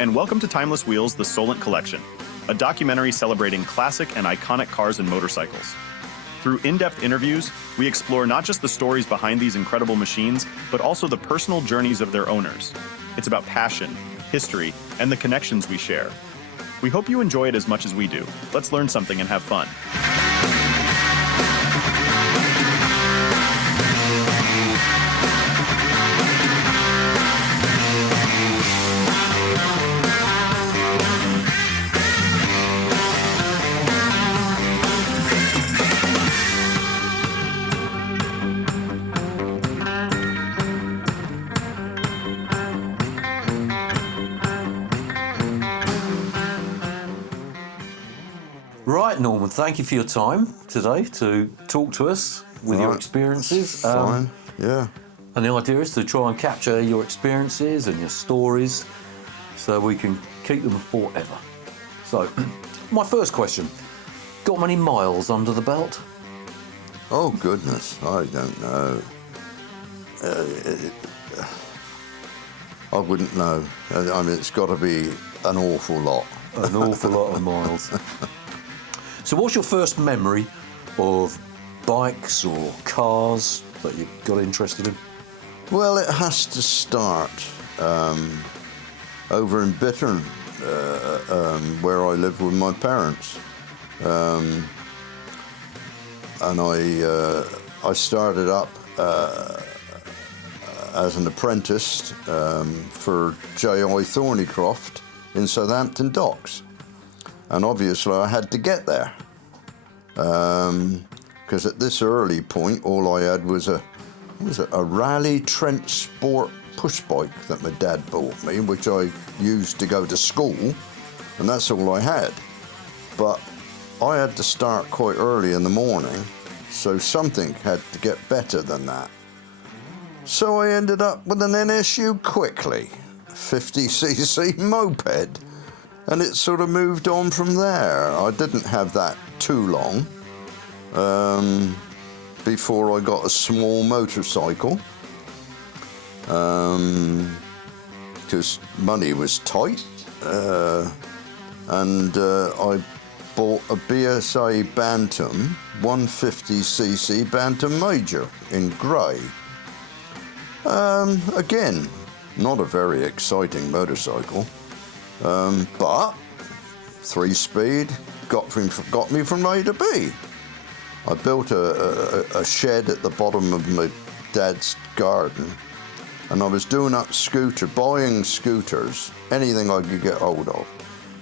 and welcome to Timeless Wheels, the Solent Collection, a documentary celebrating classic and iconic cars and motorcycles. Through in-depth interviews, we explore not just the stories behind these incredible machines, but also the personal journeys of their owners. It's about passion, history, and the connections we share. We hope you enjoy it as much as we do. Let's learn something and have fun. Right, Norman, thank you for your time today to talk to us with your experiences. Fine, yeah. And the idea is to try and capture your experiences and your stories so we can keep them forever. So, my first question, got many miles under the belt? Oh, goodness, I don't know. I wouldn't know. I mean, it's got to be an awful lot. An awful lot of miles. So what's your first memory of bikes or cars that you got interested in? Well, it has to start over in Bittern, where I lived with my parents. And I started up as an apprentice for J.I. Thornycroft in Southampton Docks. And obviously I had to get there, because at this early point all I had was a Raleigh Trent Sport push bike that my dad bought me, which I used to go to school, and that's all I had. But I had to start quite early in the morning, so something had to get better than that. So I ended up with an NSU Quickly 50cc moped. And it sort of moved on from there. I didn't have that too long before I got a small motorcycle, because money was tight, and I bought a BSA Bantam 150cc Bantam Major in grey. Again, not a very exciting motorcycle. But 3-speed got me from A to B. I built a shed at the bottom of my dad's garden, and I was doing up buying scooters, anything I could get hold of,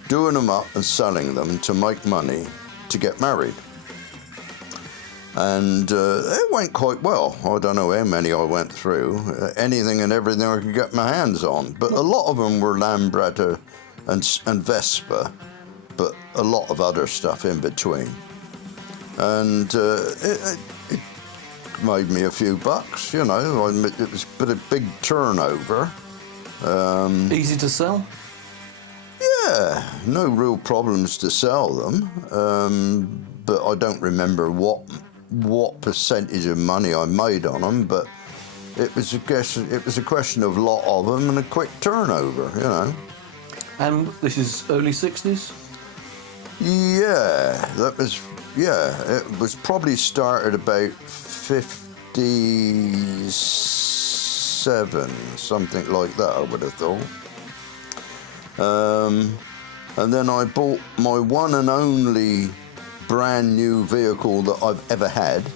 doing them up and selling them to make money to get married. And it went quite well. I don't know how many I went through, anything and everything I could get my hands on, but a lot of them were Lambretta and Vespa, but a lot of other stuff in between. And it made me a few bucks, you know. It was a big turnover. Easy to sell? Yeah, no real problems to sell them. But I don't remember what percentage of money I made on them, but it was a question of a lot of them and a quick turnover, you know. And this is early 60s? Yeah, it was probably started about 57, something like that, I would have thought. And then I bought my one and only brand new vehicle that I've ever had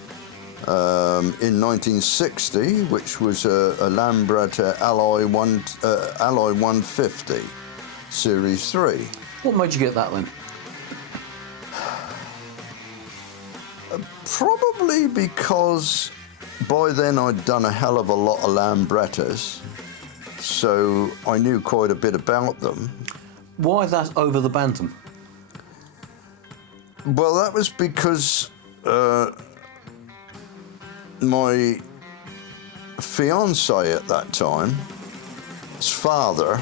in 1960, which was a Lambretta Ally 150. Series 3. What made you get that then? Probably because by then I'd done a hell of a lot of Lambrettas, so I knew quite a bit about them. Why that over the Bantam? Well, that was because my fiancée at that time, his father,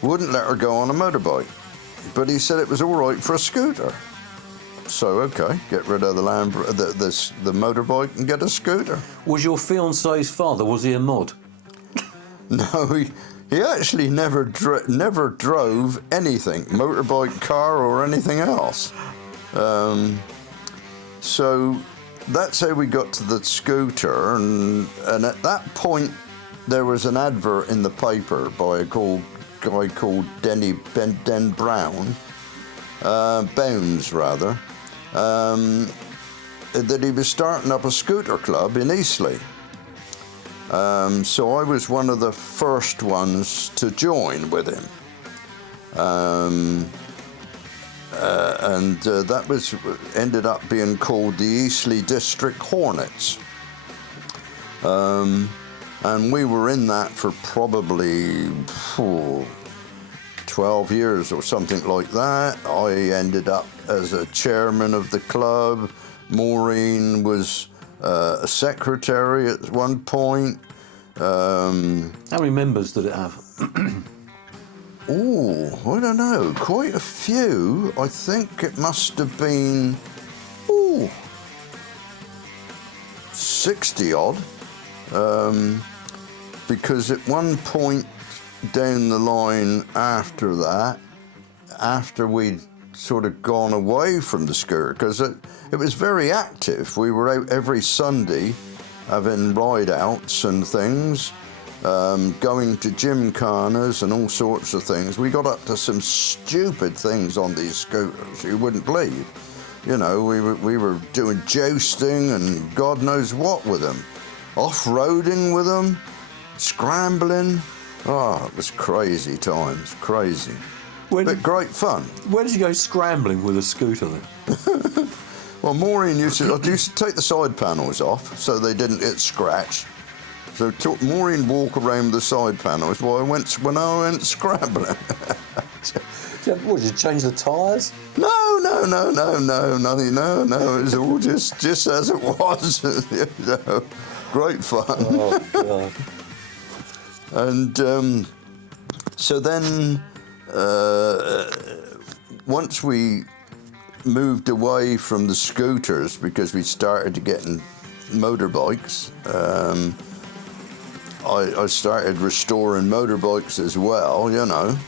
wouldn't let her go on a motorbike, but he said it was all right for a scooter. So, okay, get rid of the motorbike and get a scooter. Was your fiancé's father, was he a mod? No, He actually never drove anything, motorbike, car, or anything else. So that's how we got to the scooter, and at that point there was an advert in the paper by a guy called Den Brown, Bounds rather, that he was starting up a scooter club in Eastley. So I was one of the first ones to join with him. And that was ended up being called the Eastley District Hornets. And we were in that for probably 12 years or something like that. I ended up as a chairman of the club. Maureen was a secretary at one point. How many members did it have? Oh, I don't know, quite a few. I think it must have been, 60 odd. Because at one point down the line after that, after we'd sort of gone away from the scooter, because it was very active. We were out every Sunday having ride-outs and things, going to gymkhanas and all sorts of things. We got up to some stupid things on these scooters you wouldn't believe. You know, we were doing jousting and God knows what with them. Off-roading with them, scrambling. Oh, it was crazy times, crazy. But great fun. Where did you go scrambling with a scooter then? Well, Maureen used to take the side panels off so they didn't get scratched. So Maureen walk around with the side panels while I went scrambling. What, did you change the tyres? No, nothing, no. It was all just as it was. You know, great fun. Oh, God. And so then, once we moved away from the scooters because we started getting motorbikes, I started restoring motorbikes as well, you know,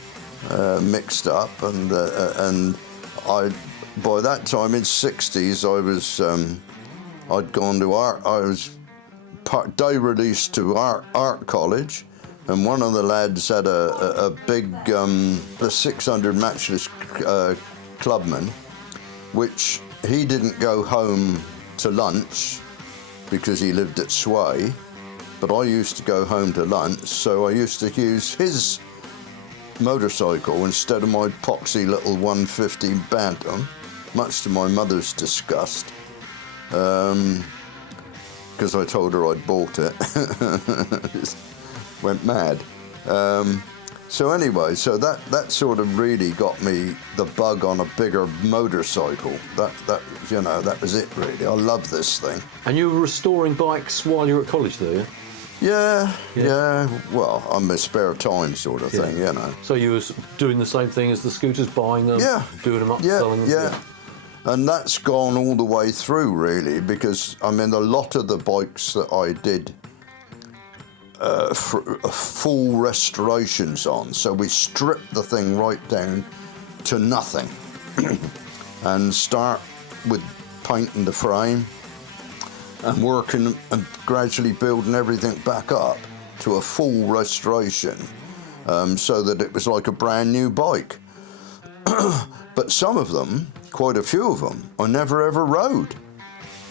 mixed up, and I, by that time in '60s, I'd gone to art. I was day released to art college, and one of the lads had a big the 600 matchless Clubman, which he didn't go home to lunch because he lived at Sway, but I used to go home to lunch, so I used to use his motorcycle instead of my poxy little 150 Bantam, much to my mother's disgust, because I told her I'd bought it. Went mad. So anyway, so that sort of really got me the bug on a bigger motorcycle. That you know, that was it really. I love this thing. And you were restoring bikes while you were at college, there? Yeah. Well, on my spare time sort of thing, you know. So you were doing the same thing as the scooters, buying them, doing them up, selling them? Yeah. And that's gone all the way through, really, because, I mean, a lot of the bikes that I did full restorations on, so we stripped the thing right down to nothing and start with painting the frame and working and gradually building everything back up to a full restoration, so that it was like a brand new bike. But some of them, quite a few of them, I never ever rode.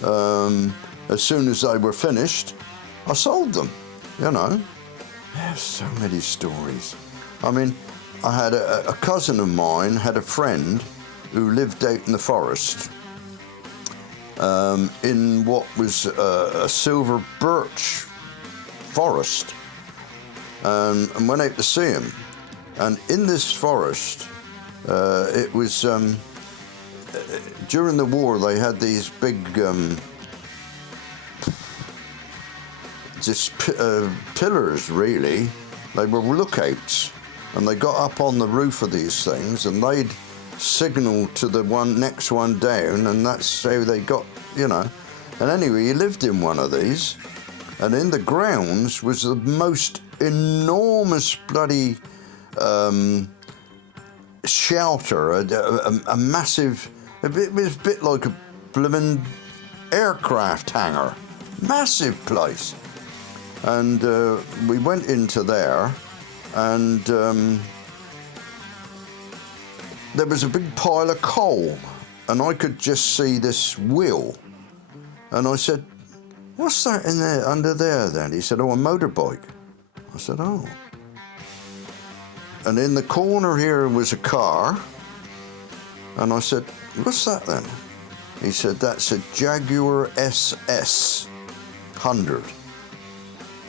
As soon as they were finished, I sold them, you know. There's so many stories. I mean, I had a cousin of mine had a friend who lived out in the forest, in what was a silver birch forest, and went out to see him. And in this forest, it was during the war. They had these big pillars, really. They were lookouts, and they got up on the roof of these things, and they'd signal to the next one down, and that's how they got, you know. And anyway, he lived in one of these, and in the grounds was the most enormous bloody shelter, a massive. It was a bit like a blooming aircraft hangar, massive place. And we went into there, and there was a big pile of coal, and I could just see this wheel. And I said, "What's that in there, under there then?" He said, "Oh, a motorbike." I said, "Oh." And in the corner here was a car, and I said, "What's that then?" He said, "That's a Jaguar SS 100.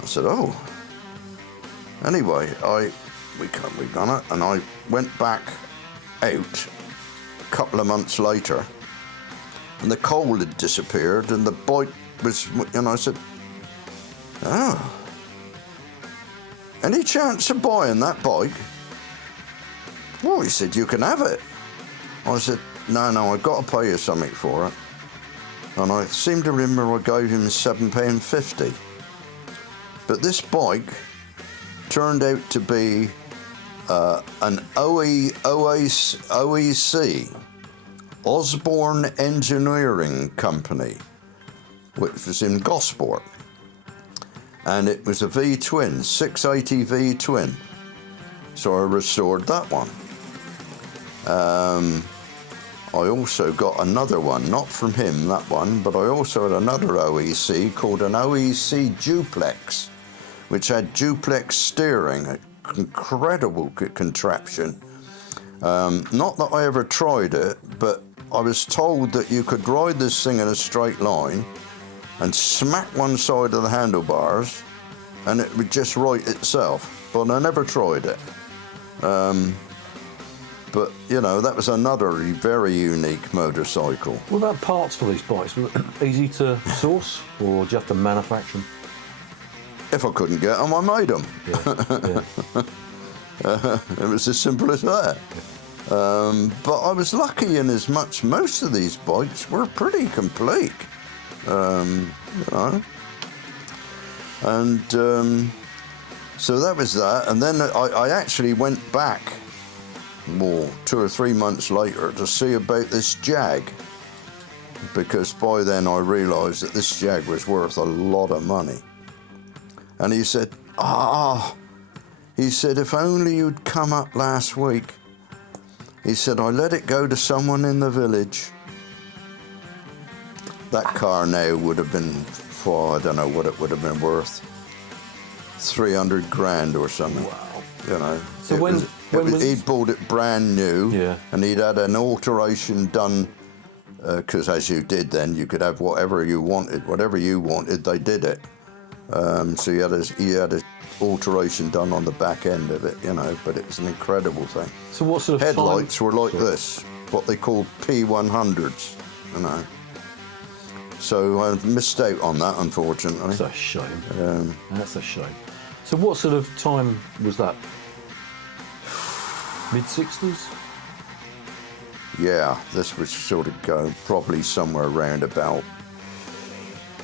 I said, "Oh." Anyway, we got it, and I went back out a couple of months later, and the coal had disappeared, and the bike was, and I said, "Oh, any chance of buying that bike?" Well, he said, "You can have it." I said, No, I've got to pay you something for it." And I seem to remember I gave him £7.50. But this bike turned out to be an OEC, Osborne Engineering Company, which was in Gosport. And it was a V-twin, 680 V-twin. So I restored that one. I also got another one, not from him, that one, but I also had another OEC called an OEC Duplex, which had duplex steering, an incredible contraption. Not that I ever tried it, but I was told that you could ride this thing in a straight line and smack one side of the handlebars and it would just right itself, but I never tried it. But, you know, that was another very unique motorcycle. What about parts for these bikes? Was it easy to source, or do you have to manufacture them? If I couldn't get them, I made them. Yeah. It was as simple as that. But I was lucky in as much most of these bikes were pretty complete, you know. And so that was that. And then I actually went back, 2 or 3 months later, to see about this Jag, because by then I realised that this Jag was worth a lot of money. And he said, he said, "If only you'd come up last week." He said, "I let it go to someone in the village." That car now would have been, I don't know what it would have been worth, 300 grand or something. Wow. You know. So he'd bought it brand new, yeah, and he'd had an alteration done, because as you did then, you could have whatever you wanted, they did it. So he had a alteration done on the back end of it, you know, but it was an incredible thing. So what sort of headlights time? were like this, what they called P100s, you know. So I missed out on that, unfortunately. That's a shame. That's a shame. So what sort of time was that? Mid-60s? Yeah, this was sort of going probably somewhere around about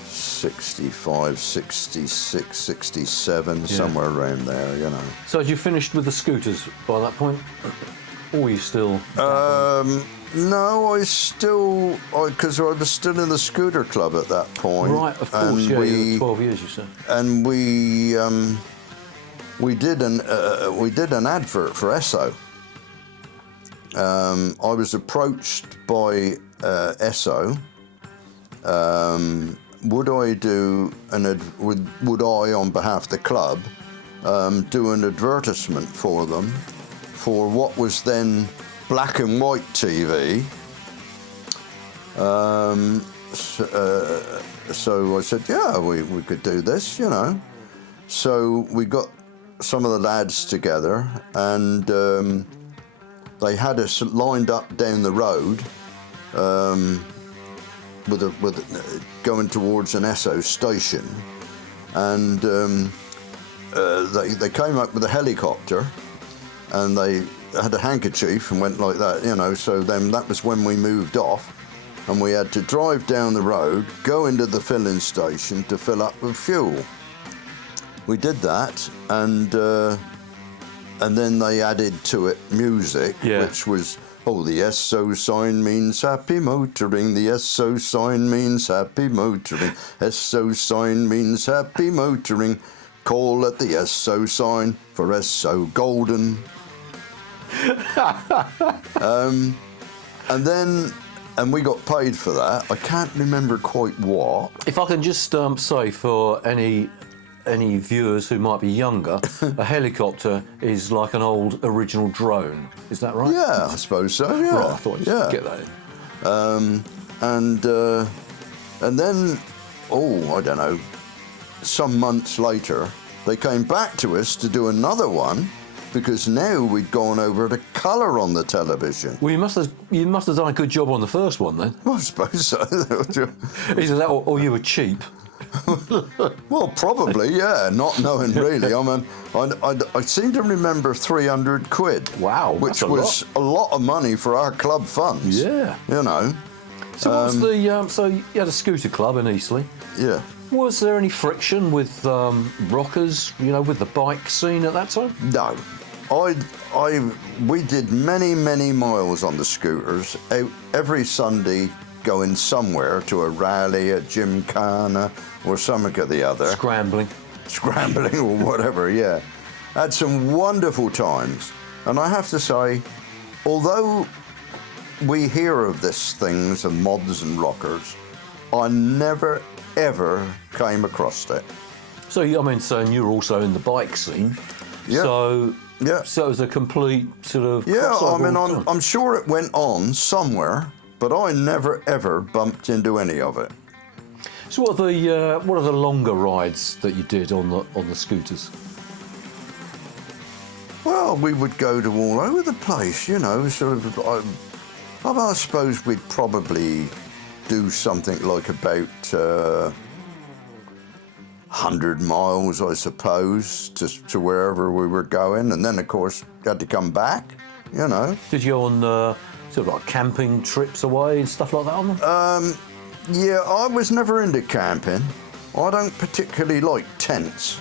65, 66, 67, yeah, somewhere around there, you know. So had you finished with the scooters by that point? Or were you still... No, because I was still in the scooter club at that point. Right, of course, yeah, you were 12 years, you said. And we did an advert for Esso. I was approached by Esso. Would I, on behalf of the club, do an advertisement for them for what was then black and white TV? So I said, yeah, we could do this, you know. So we got some of the lads together, and they had us lined up down the road, with going towards an Esso station, and they came up with a helicopter, and they had a handkerchief and went like that, you know. So then that was when we moved off, and we had to drive down the road, go into the filling station to fill up with fuel. we did that, and then they added to it music, which was, oh, the Esso sign means happy motoring, the Esso sign means happy motoring, Esso sign means happy motoring, call at the Esso sign for Esso Golden. And we got paid for that. I can't remember quite what. If I can just say for any viewers who might be younger, a helicopter is like an old original drone. Is that right? Yeah, I suppose so. Yeah, Right, I thought I'd get that in. And then, I don't know, some months later, they came back to us to do another one, because now we'd gone over to colour on the television. Well, you must have done a good job on the first one then. Well, I suppose so. Either that or you were cheap. Well, probably, yeah, not knowing really. I mean, I seem to remember 300 quid. Wow, which that's was a lot of money for our club funds. Yeah. You know. So what's the, so you had a scooter club in Eastley. Yeah. Was there any friction with rockers, with the bike scene at that time? No. We did many miles on the scooters, out every Sunday, going somewhere to a rally, a gymkhana, or something or the other. Scrambling or whatever, yeah. Had some wonderful times. And I have to say, although we hear of these things and mods and rockers, I never, ever came across it. So, and you were also in the bike scene. Yeah. So it was a complete sort of... Yeah, I mean, crossover. I'm sure it went on somewhere, but I never, ever bumped into any of it. So what are the longer rides that you did on the scooters? Well, we would go to all over the place, sort of. I suppose we'd probably do something like about 100 miles, I suppose, to wherever we were going, and then, of course, had to come back, Did you go on sort of like camping trips away and stuff like that on them? Yeah, I was never into camping. I don't particularly like tents.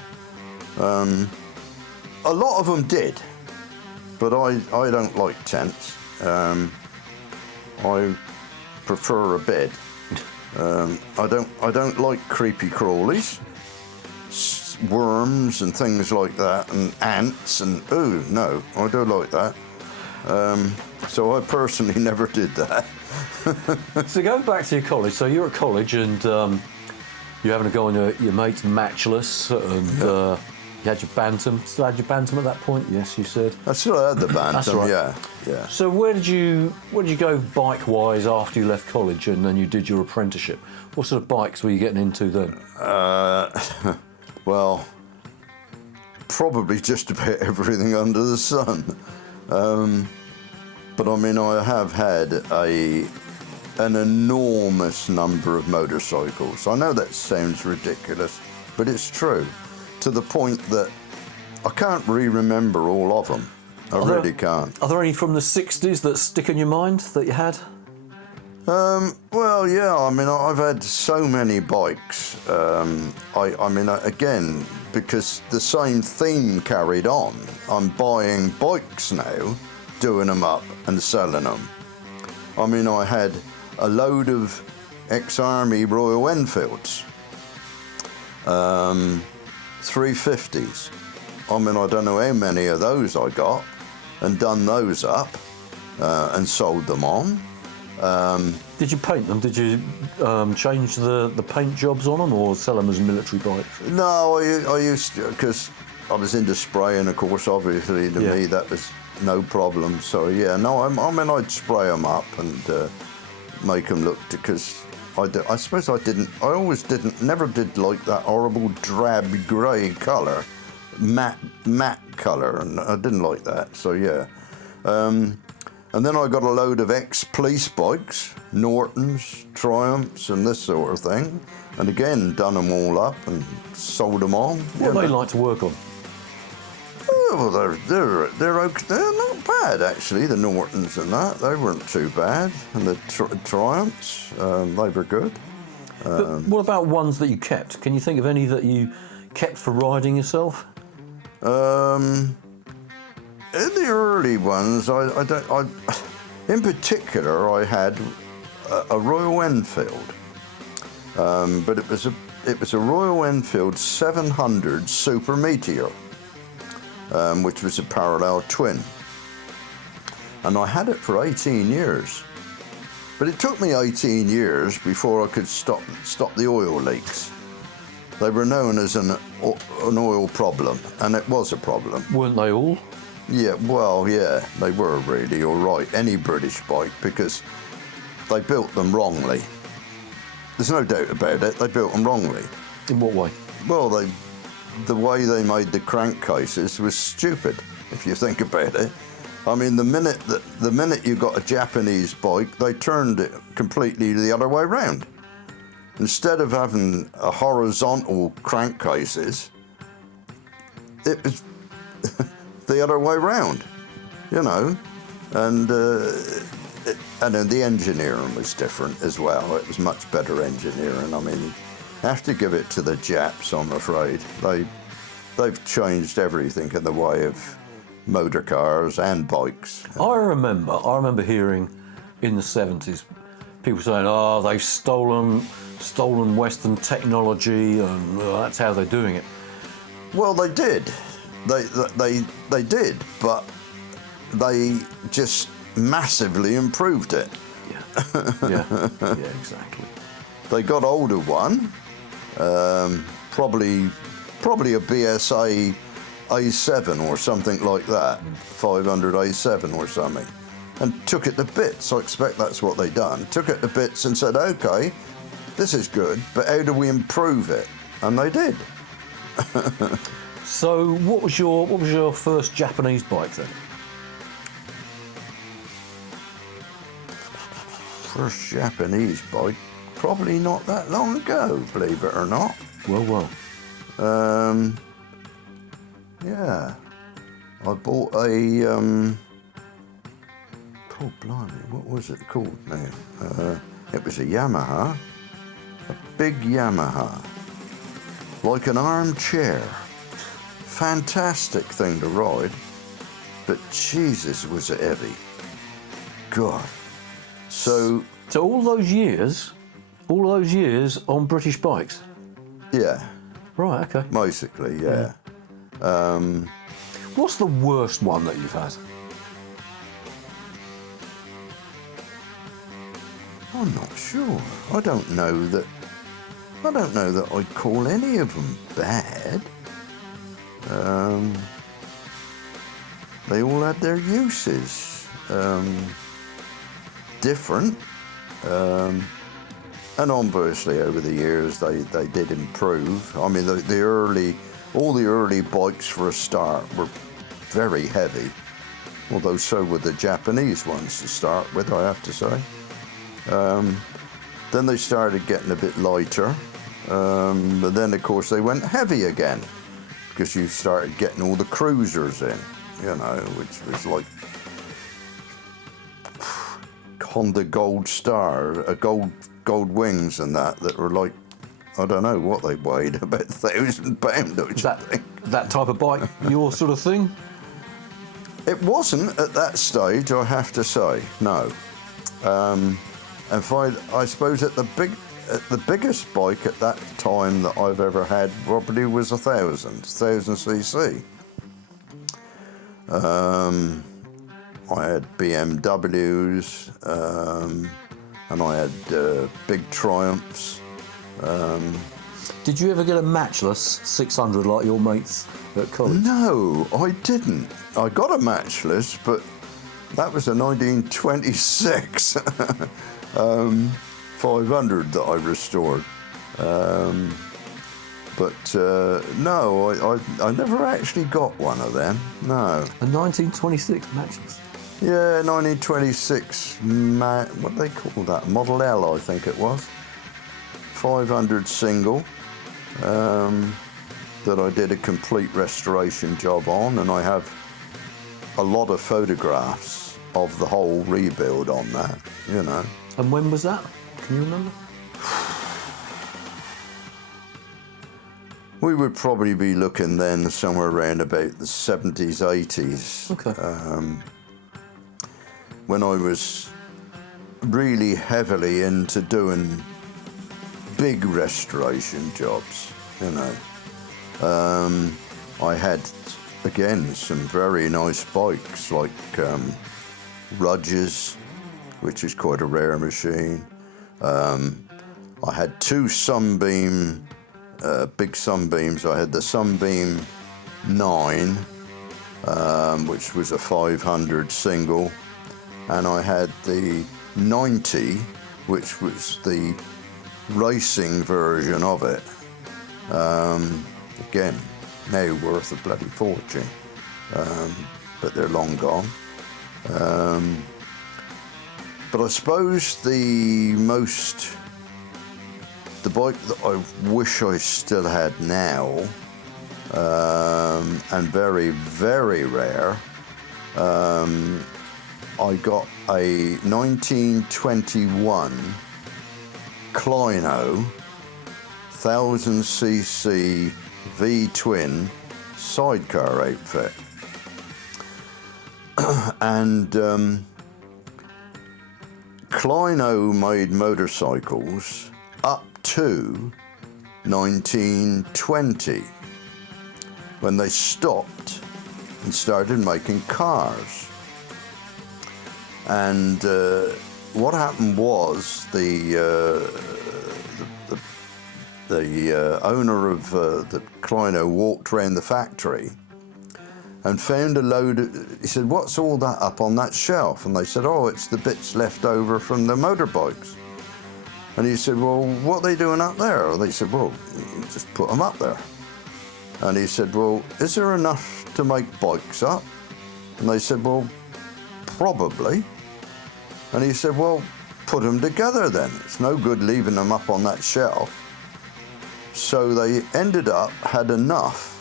A lot of them did, but I don't like tents. I prefer a bed. I don't like creepy crawlies, worms and things like that, and ants, and no, I don't like that. So I personally never did that. So going back to your college, so you're at college and you're having a go on your mate's matchless, and you had your bantam. Still had your bantam at that point? Yes, you said. I still had the bantam. That's right. Yeah. So where did you go bike-wise after you left college and then you did your apprenticeship? What sort of bikes were you getting into then? Well, probably just about everything under the sun. But I mean, I have had an enormous number of motorcycles. I know that sounds ridiculous, but it's true. To the point that I can't really remember all of them. I really can't. Are there any from the 60s that stick in your mind that you had? Well, yeah, I mean, I've had so many bikes. I mean, again, because the same theme carried on, I'm buying bikes now, doing them up and selling them. I mean, I had a load of ex-Army Royal Enfields, 350s. I mean, I don't know how many of those I got, and done those up and sold them on. Did you paint them? Did you change the paint jobs on them, or sell them as military bikes? No, I used to, because I was into spraying, of course, obviously, to me that was no problem. So, yeah, no, I mean, I'd spray them up and make them look, because I suppose I never did like that horrible drab grey colour, matte colour, and I didn't like that, so yeah. And then I got a load of ex-police bikes, Nortons, Triumphs, and this sort of thing. And again, done them all up and sold them on. What do they like to work on? Oh, well, they're okay. They're not bad, actually, the Nortons and that. They weren't too bad. And the Triumphs, they were good. But what about ones that you kept? Can you think of any that you kept for riding yourself? In the early ones, in particular, I had a Royal Enfield, but it was a Royal Enfield 700 Super Meteor, which was a parallel twin, and I had it for 18 years. But it took me 18 years before I could stop the oil leaks. They were known as an oil problem, and it was a problem. Weren't they all? Yeah, well, yeah, they were really all right. Any British bike, because they built them wrongly. There's no doubt about it. They built them wrongly. In what way? Well, the way they made the crankcases was stupid, if you think about it. I mean, the minute you got a Japanese bike, they turned it completely the other way round. Instead of having a horizontal crankcases, it was the other way round, you know. And then the engineering was different as well. It was much better engineering. I mean, I have to give it to the Japs, I'm afraid. They've changed everything in the way of motor cars and bikes. I remember hearing in the 70s people saying, "Oh, they've stolen Western technology, and that's how they're doing it." Well, they did. They did, but they just massively improved it. Yeah, exactly. They got older one, probably a BSA A7 or something like that, 500 A7 or something, and took it to bits. I expect that's what they done. Took it to bits and said, "Okay, this is good, but how do we improve it?" And they did. So, what was your first Japanese bike then? First Japanese bike, probably not that long ago, believe it or not. Well. Yeah, I bought a, oh blimey, what was it called now? It was a Yamaha, a big Yamaha, like an armchair. Fantastic thing to ride, but Jesus, was it heavy. God. So all those years on British bikes? yeah, Right, okay. basically, yeah. What's the worst one that you've had? I'm not sure. I don't know that I'd call any of them bad. They all had their uses, different, and obviously over the years they did improve. I mean, all the early bikes for a start were very heavy, although so were the Japanese ones to start with, I have to say. Then they started getting a bit lighter, but then of course they went heavy again, because you started getting all the cruisers in, you know, which was like Honda Gold Star, gold wings and that were like, I don't know what they weighed, about 1,000 pounds, I should think. That type of bike, your sort of thing? It wasn't at that stage, I have to say, no. I suppose at the biggest bike at that time that I've ever had probably was 1,000 cc. I had BMWs, and I had big Triumphs. Did you ever get a matchless 600 like your mates at college? No, I didn't. I got a matchless, but that was a 1926 500 that I restored. No, I never actually got one of them, no. A 1926 matchless? Yeah, 1926, what do they call that? Model L, I think it was. 500 single, that I did a complete restoration job on, and I have a lot of photographs of the whole rebuild on that, you know. And when was that? Can you remember? We would probably be looking then somewhere around about the 70s, 80s. Okay. When I was really heavily into doing big restoration jobs, you know. I had, again, some very nice bikes like Rudges, which is quite a rare machine. I had two Sunbeam, big Sunbeams. I had the Sunbeam 9, which was a 500 single, and I had the 90, which was the racing version of it. Again, now worth a bloody fortune, but they're long gone. But I suppose the bike that I wish I still had now, and very, very rare, I got a 1921 Clyno 1000cc V-twin sidecar outfit. And Clyno made motorcycles up to 1920, when they stopped and started making cars. And what happened was the owner of the Clyno walked around the factory and found a load he said, "What's all that up on that shelf?" And they said, "Oh, it's the bits left over from the motorbikes." And he said, "Well, what are they doing up there?" And they said, "Well, just put them up there." And he said, "Well, is there enough to make bikes up?" And they said, "Well, probably." And he said, "Well, put them together then. It's no good leaving them up on that shelf." So they ended up, had enough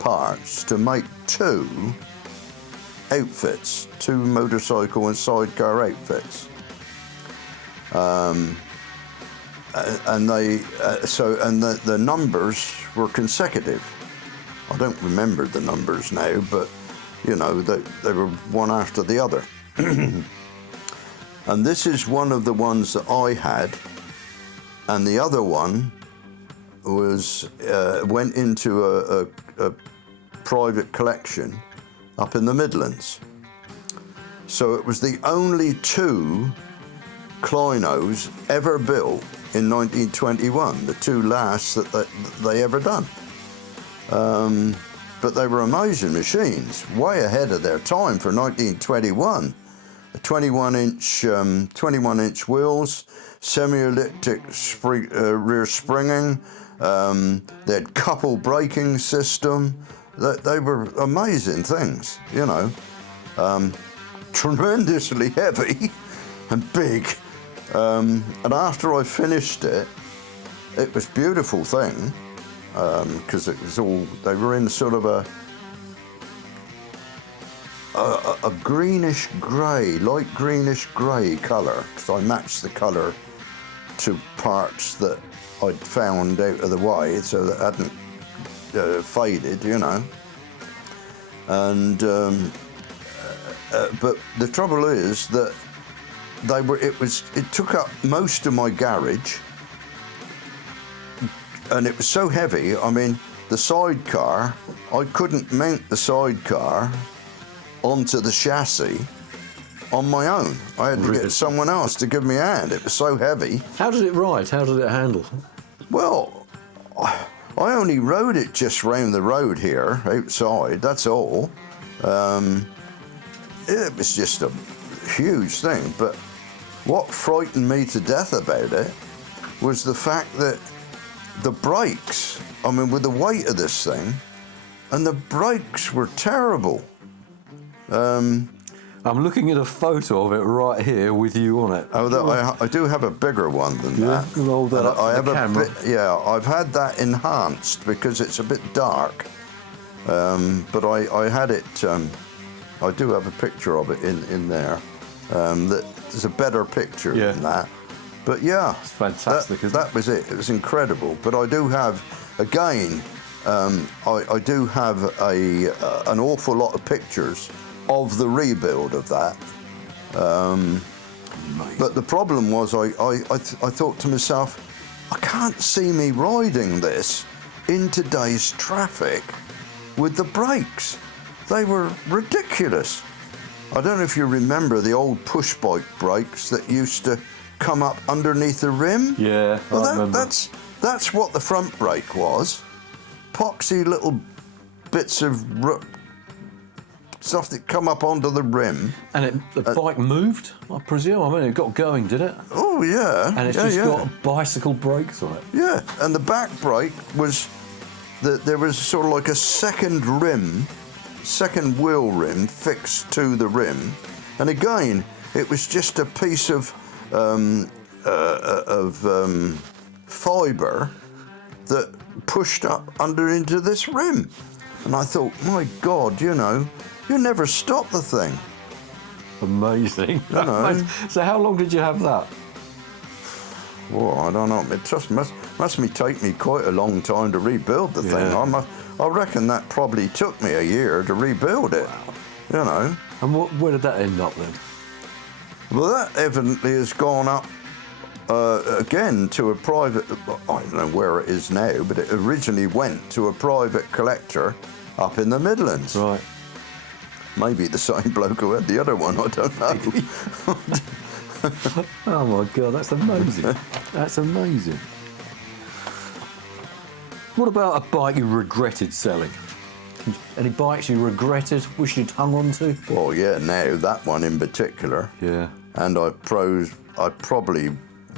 parts to make two outfits, two motorcycle and sidecar outfits. And they, the numbers were consecutive. I don't remember the numbers now, but you know, they were one after the other. And this is one of the ones that I had, and the other one was went into a private collection up in the Midlands. So it was the only two Clynos ever built in 1921, the two last that they ever done. But they were amazing machines, way ahead of their time for 1921. 21-inch wheels, semi-elliptic rear springing. They had couple braking system. They were amazing things, you know. Tremendously heavy and big. And after I finished it, it was a beautiful thing, because it was all, they were in sort of a greenish grey, light greenish grey colour, because I matched the colour to parts that I'd found out of the way, so that hadn't faded, you know. And but the trouble is that it took up most of my garage, and it was so heavy. I mean, the sidecar, I couldn't mount the sidecar onto the chassis on my own. I had to get someone else to give me a hand. It was so heavy. How did it ride? How did it handle? Well, I only rode it just round the road here, outside, that's all. It was just a huge thing, but what frightened me to death about it was the fact that the brakes, I mean, with the weight of this thing, and the brakes were terrible. I'm looking at a photo of it right here with you on it. Oh, I do have a bigger one than that. Roll that up to the camera. I've had that enhanced because it's a bit dark. But I had it, I do have a picture of it in there. There's a better picture than that. But yeah, it's fantastic, that was it. It was incredible. But I do have, again, I do have an awful lot of pictures of the rebuild of that. But the problem was I thought to myself, I can't see me riding this in today's traffic with the brakes. They were ridiculous. I don't know if you remember the old push bike brakes that used to come up underneath the rim. Yeah, well, I remember. That's what the front brake was. Poxy little bits of stuff that come up onto the rim. And the bike moved, I presume. I mean, it got going, did it? Oh, yeah. And it's just got bicycle brakes on it. Yeah, and the back brake was, there was sort of like a second wheel rim fixed to the rim. And again, it was just a piece of fibre that pushed up under into this rim. And I thought, my God, you never stop the thing. Amazing. So how long did you have that? Well, I don't know. It just must take me quite a long time to rebuild the thing. I reckon that probably took me a year to rebuild it. Wow. And where did that end up then? Well, that evidently has gone up again to a private, I don't know where it is now, but it originally went to a private collector up in the Midlands. Right. Maybe the same bloke who had the other one, I don't know. Oh my God, that's amazing. That's amazing. What about a bike you regretted selling? Any bikes you regretted, wish you'd hung on to? Well, yeah, now that one in particular. Yeah. And I probably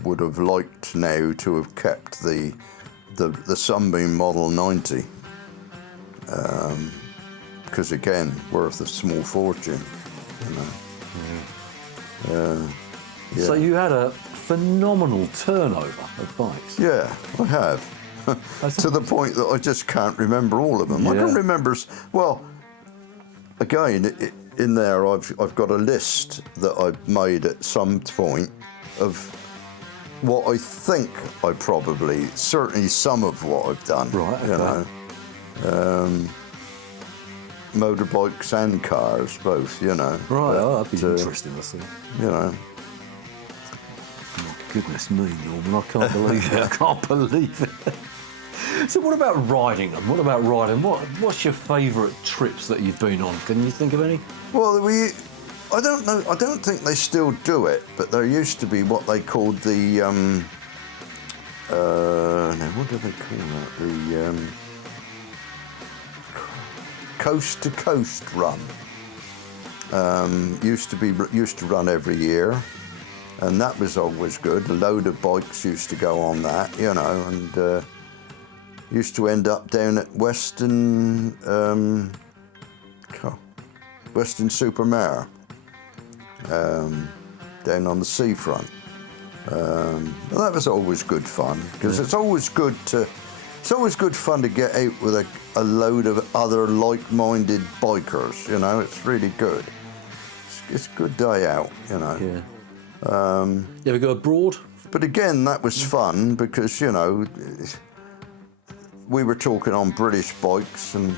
would have liked now to have kept the Sunbeam Model 90. Because again, worth a small fortune. Yeah. So you had a phenomenal turnover of bikes. Yeah, I have. To the point that I just can't remember all of them. I can remember. Well, again, in there I've got a list that I've made at some point of what I think I probably, certainly some of what I've done. Right. Okay. Motorbikes and cars, both. Right. Oh, that'd be interesting to see. Oh, goodness me, Norman, I can't believe it. I can't believe it. So what about riding them? What's your favourite trips that you've been on? Can you think of any? Well, I don't know. I don't think they still do it, but there used to be what they called the now what do they call that? The coast to coast run. Used to run every year. And that was always good. A load of bikes used to go on that, and used to end up down at Western Supermare, down on the seafront. Well, that was always good fun because it's always good fun to get out with a load of other like-minded bikers. It's really good. It's a good day out. Yeah. You ever go abroad? But again, that was fun because, we were talking on British bikes and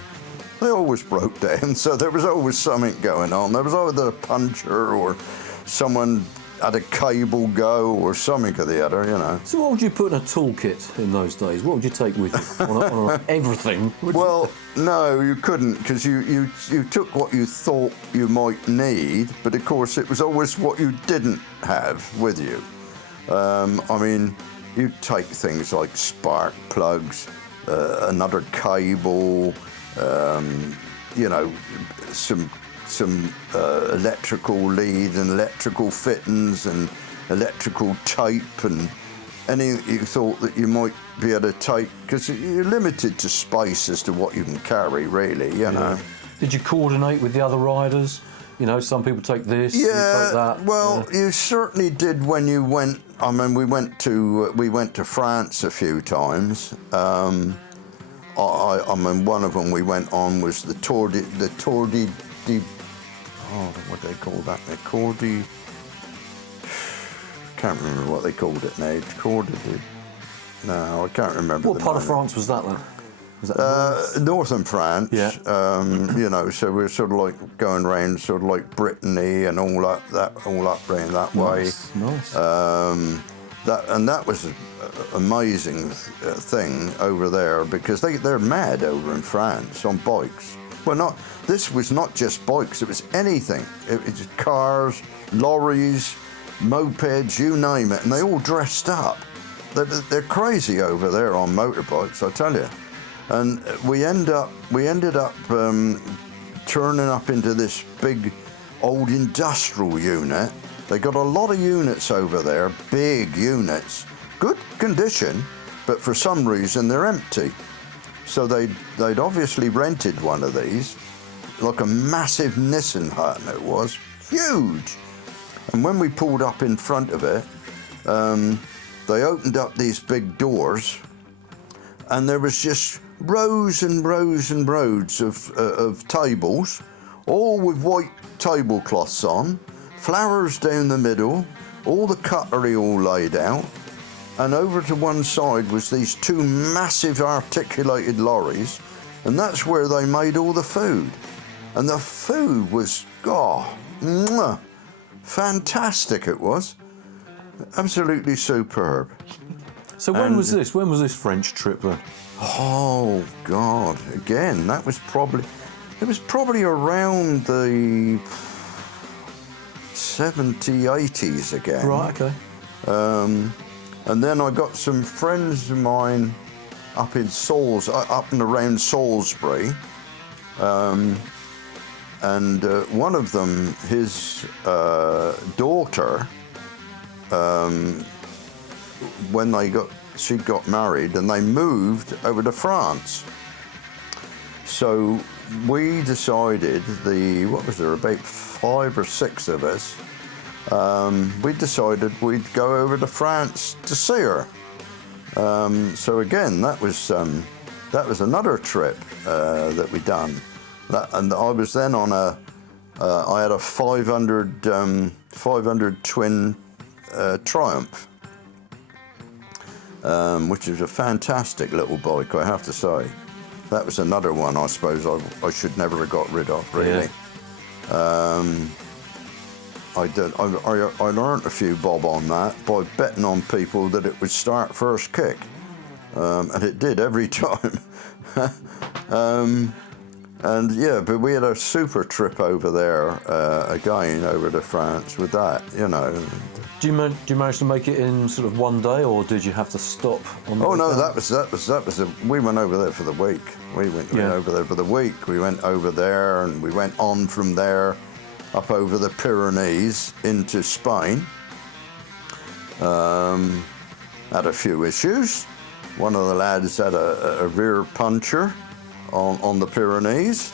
they always broke down, so there was always something going on. There was either a puncture or someone had a cable go or something or the other, So what would you put in a toolkit in those days? What would you take with you? on everything? Well, no, you couldn't, because you took what you thought you might need, but of course it was always what you didn't have with you. You'd take things like spark plugs, another cable, some electrical lead and electrical fittings and electrical tape and anything you thought that you might be able to take, because you're limited to space as to what you can carry, really, Did you coordinate with the other riders? Some people take this, you take that. Well, you certainly did when you went. We went to France a few times. One of them we went on was the Tour de what do they call that? The Tour de, can't remember what they called it now. No, I can't remember. What part of France was that then? Was that Northern France, Yeah. you know, so we're sort of like going around sort of like Brittany and all up round that way. Nice. That was an amazing thing over there because they're mad over in France on bikes. Well, this was not just bikes; it was anything. It was cars, lorries, mopeds, you name it, and they all dressed up. They're crazy over there on motorbikes, I tell you. And we ended up turning up into this big old industrial unit. They got a lot of units over there, big units, good condition, but for some reason they're empty. So they'd obviously rented one of these, like a massive Nissan hut, and it was huge. And when we pulled up in front of it, they opened up these big doors, and there was just rows and rows and rows of tables, all with white tablecloths on, flowers down the middle, all the cutlery all laid out, and over to one side was these two massive articulated lorries, and that's where they made all the food. And the food was, fantastic it was. Absolutely superb. So when was this? When was this French trip then? Oh God! Again, it was probably around the 70s, 80s again. Right. Okay. And then I got some friends of mine up and around Salisbury, and one of them, his daughter, when she got married and they moved over to France. So we decided, about 5 or 6 of us, we decided we'd go over to France to see her. So again, that was another trip that we done. And I was then on I had a 500 twin Triumph, which is a fantastic little bike, I have to say. That was another one I suppose I should never have got rid of, really. Yeah. I learnt a few bob on that by betting on people that it would start first kick, and it did every time. And yeah, but we had a super trip over there again over to France with that, you know. Do you manage to make it in sort of one day, or did you have to stop on the Oh no, weekend? we went over there for the week. We went over there for the week. We went over there and we went on from there up over the Pyrenees into Spain. Had a few issues. One of the lads had a rear puncture on the Pyrenees.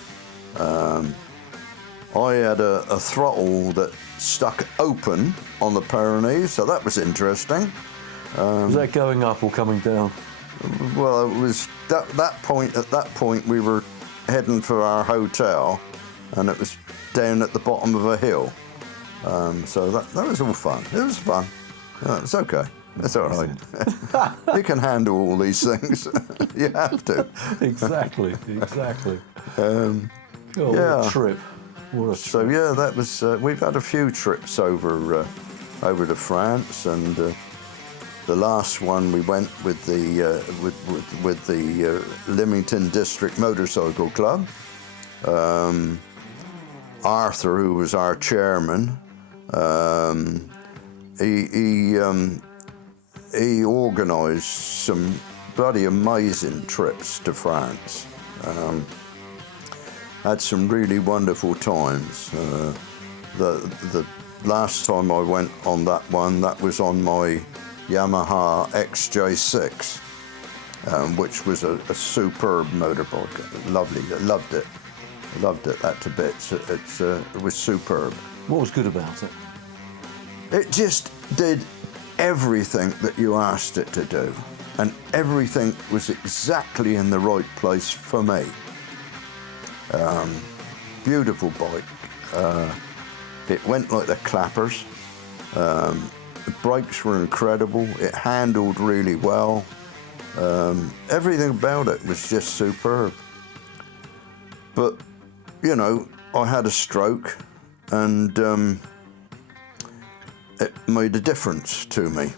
I had a throttle that stuck open on the Pyrenees, so that was interesting. Was that going up or coming down? Well, it was at that point we were heading for our hotel, and it was down at the bottom of a hill. So that was all fun. It was fun. It's okay. It's all right. You can handle all these things. You have to. Exactly. Yeah. What a trip. So yeah, that was. We've had a few trips over to France, and the last one we went with the Leamington District Motorcycle Club. Arthur, who was our chairman, he organised some bloody amazing trips to France. Had some really wonderful times. The last time I went on that one, that was on my Yamaha XJ6, which was a superb motorbike. Lovely, I loved it. That to bits. It was superb. What was good about it? It just did everything that you asked it to do, and everything was exactly in the right place for me. Beautiful bike. It went like the clappers. The brakes were incredible. It handled really well. Everything about it was just superb. But, you know, I had a stroke, and it made a difference to me.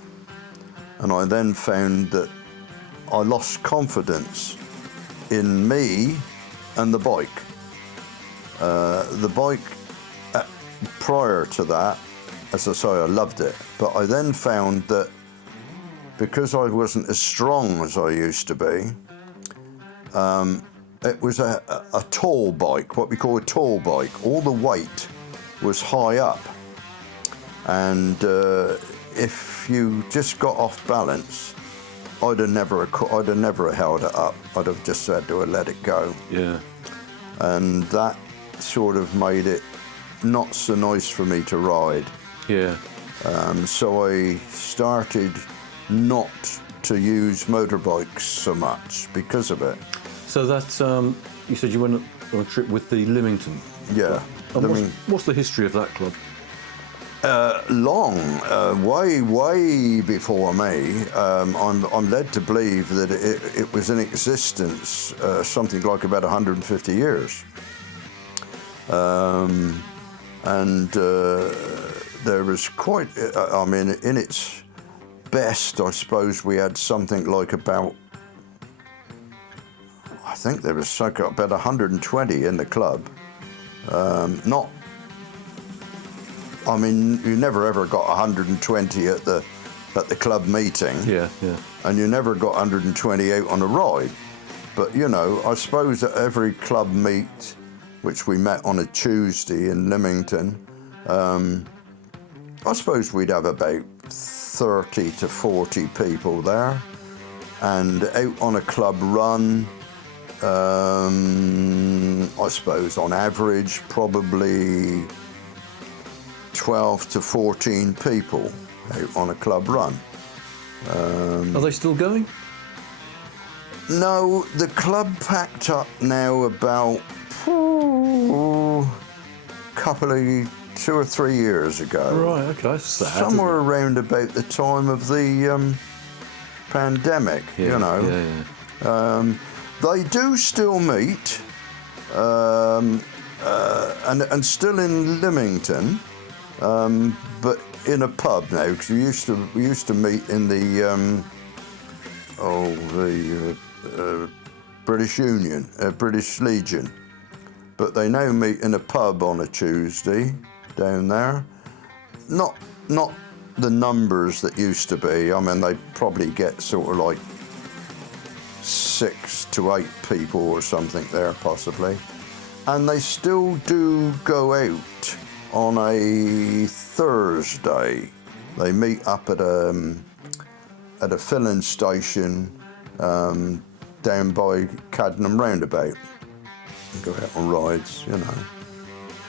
And I then found that I lost confidence in me and the bike. The bike, prior to that, as I say, I loved it. But I then found that because I wasn't as strong as I used to be, it was a tall bike, what we call a tall bike. All the weight was high up. And if you just got off balance, I'd have never held it up. I'd have just had to let it go. Yeah. And that sort of made it not so nice for me to ride. Yeah. So I started not to use motorbikes so much because of it. So that's, you said you went on a trip with the Lymington. Yeah. And what's the history of that club? Long, way before me. I'm led to believe that it was in existence something like about 150 years. And there was quite, I mean, in its best, I suppose we had something like about, I think there was about 120 in the club. Not, I mean, you never ever got 120 at the club meeting. Yeah, yeah. And you never got 120 out on a ride. But, you know, I suppose at every club meet, which we met on a Tuesday in Lymington, I suppose we'd have about 30 to 40 people there. And out on a club run, I suppose on average, probably 12 to 14 people out on a club run. Are they still going? No, the club packed up now about couple of 2 or 3 years ago. Right, okay. Sad, somewhere around about the time of the pandemic, yeah, you know. Yeah, yeah. They do still meet, and still in Lymington, but in a pub now, because we used to meet in the British Union, British Legion, but they now meet in a pub on a Tuesday down there. Not the numbers that used to be. I mean, they probably get sort of like 6 to 8 people or something there, possibly. And they still do go out on a Thursday. They meet up at a filling station down by Caddenham Roundabout and go out on rides, you know.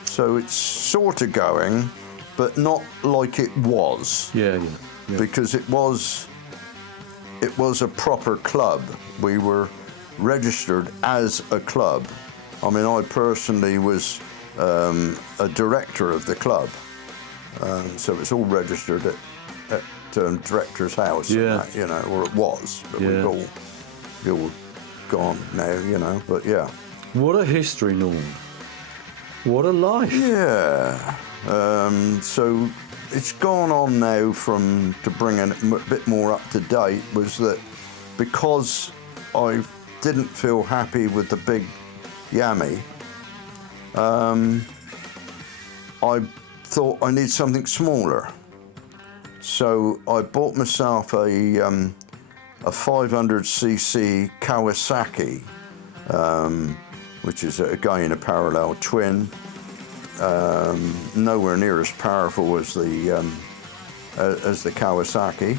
So it's sort of going, but not like it was. Yeah, yeah, yeah. Because it was a proper club. We were registered as a club. I mean, I personally was a director of the club. So it's all registered at director's house, Yeah. and that, you know, or it was, but Yeah. we've all gone now, you know, but yeah. What a history, Norm. What a life. Yeah. So it's gone on now to bring it a bit more up to date, was that because I didn't feel happy with the big Yami, I thought I need something smaller. So I bought myself a 500cc Kawasaki, which is again a parallel twin. Nowhere near as powerful as the Kawasaki.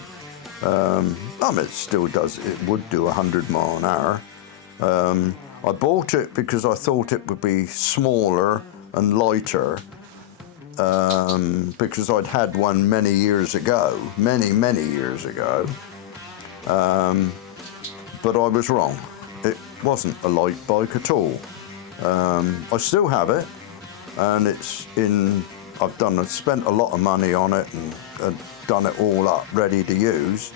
I mean, it still does. It would do 100 mile an hour. I bought it because I thought it would be smaller and lighter. Because I'd had one many years ago, many years ago. But I was wrong. It wasn't a light bike at all. I still have it, and I've spent a lot of money on it, and done it all up, ready to use,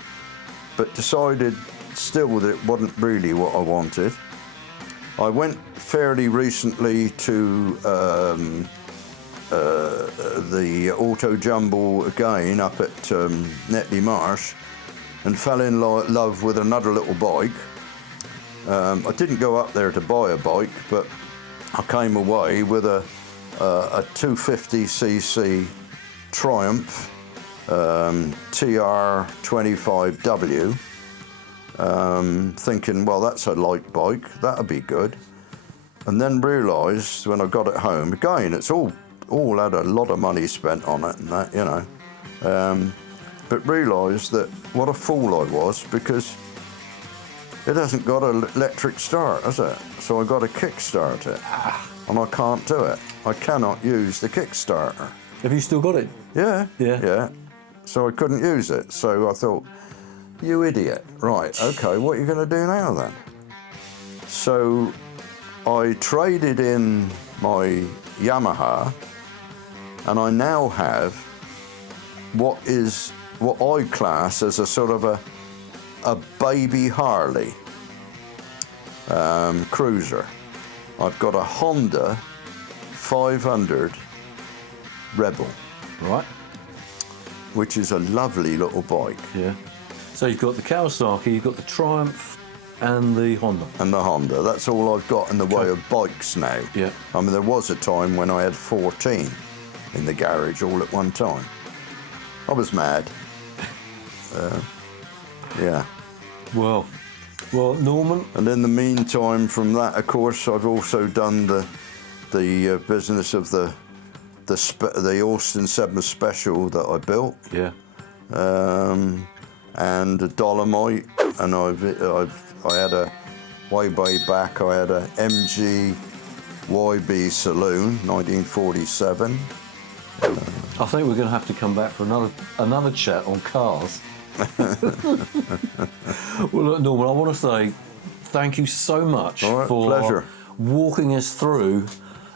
but decided, still it wasn't really what I wanted. I went fairly recently to the Auto Jumble again up at Netley Marsh and fell in love with another little bike. I didn't go up there to buy a bike, but I came away with a 250cc Triumph TR25W, thinking, well, that's a light bike, that'll be good. And then realised when I got it home, again, it's all had a lot of money spent on it and that, you know. But realised that what a fool I was, because it hasn't got an electric start, has it? So I got to kickstart it, and I can't do it. I cannot use the Kickstarter. Have you still got it? Yeah. Yeah. Yeah. So I couldn't use it. So I thought, you idiot. Right, okay, what are you going to do now then? So I traded in my Yamaha, and I now have what I class as a sort of a baby Harley cruiser. I've got a Honda 500 Rebel. Right. Which is a lovely little bike. Yeah. So you've got the Kawasaki, you've got the Triumph and the Honda. And the Honda. That's all I've got in the way of bikes now. Yeah. I mean, there was a time when I had 14 in the garage all at one time. I was mad. Yeah. Well, Norman. And in the meantime, from that, of course, I've also done the business of the Austin 7 Special that I built. Yeah. And a Dolomite, and I had a way back. I had a MG YB Saloon, 1947. I think we're going to have to come back for another chat on cars. Well, look, Norman, I want to say thank you so much for pleasure. Walking us through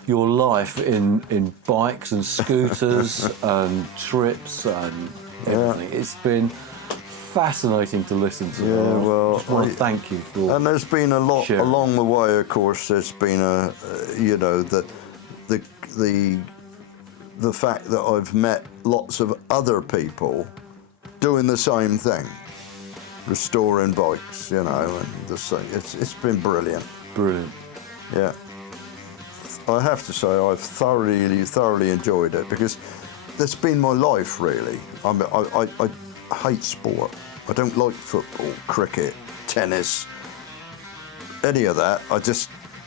your life in bikes and scooters and trips and everything. It's been fascinating to listen to. Yeah, well, I just want to thank you for. And there's been a lot sharing. along the way. Of course, there's been the fact that I've met lots of other people doing the same thing, restoring bikes, you know, and it's been brilliant. Brilliant. Yeah. I have to say I've thoroughly enjoyed it, because that's been my life, really. I mean, I hate sport. I don't like football, cricket, tennis, any of that.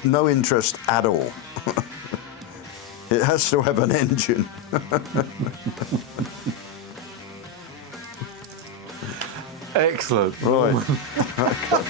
No interest at all. It has to have an engine. Excellent. Right. Okay.